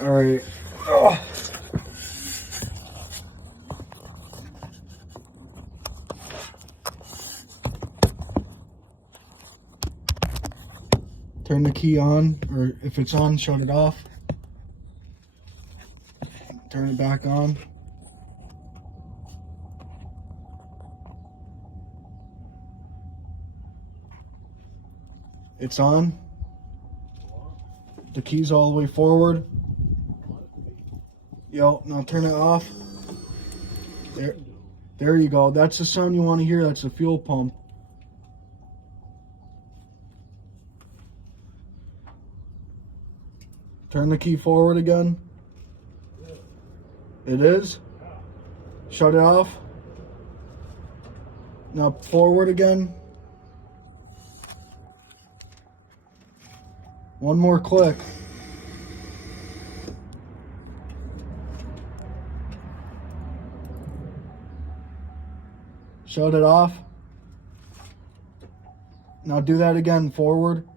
All right. Oh. Turn the key on, or if it's on, shut it off. Turn it back on. It's on. The key's all the way forward. Yo, now turn it off. There you go. That's the sound you want to hear. That's the fuel pump. Turn the key forward again. It is. Shut it off. Now forward again. One more click. Shut it off. Now do that again, forward.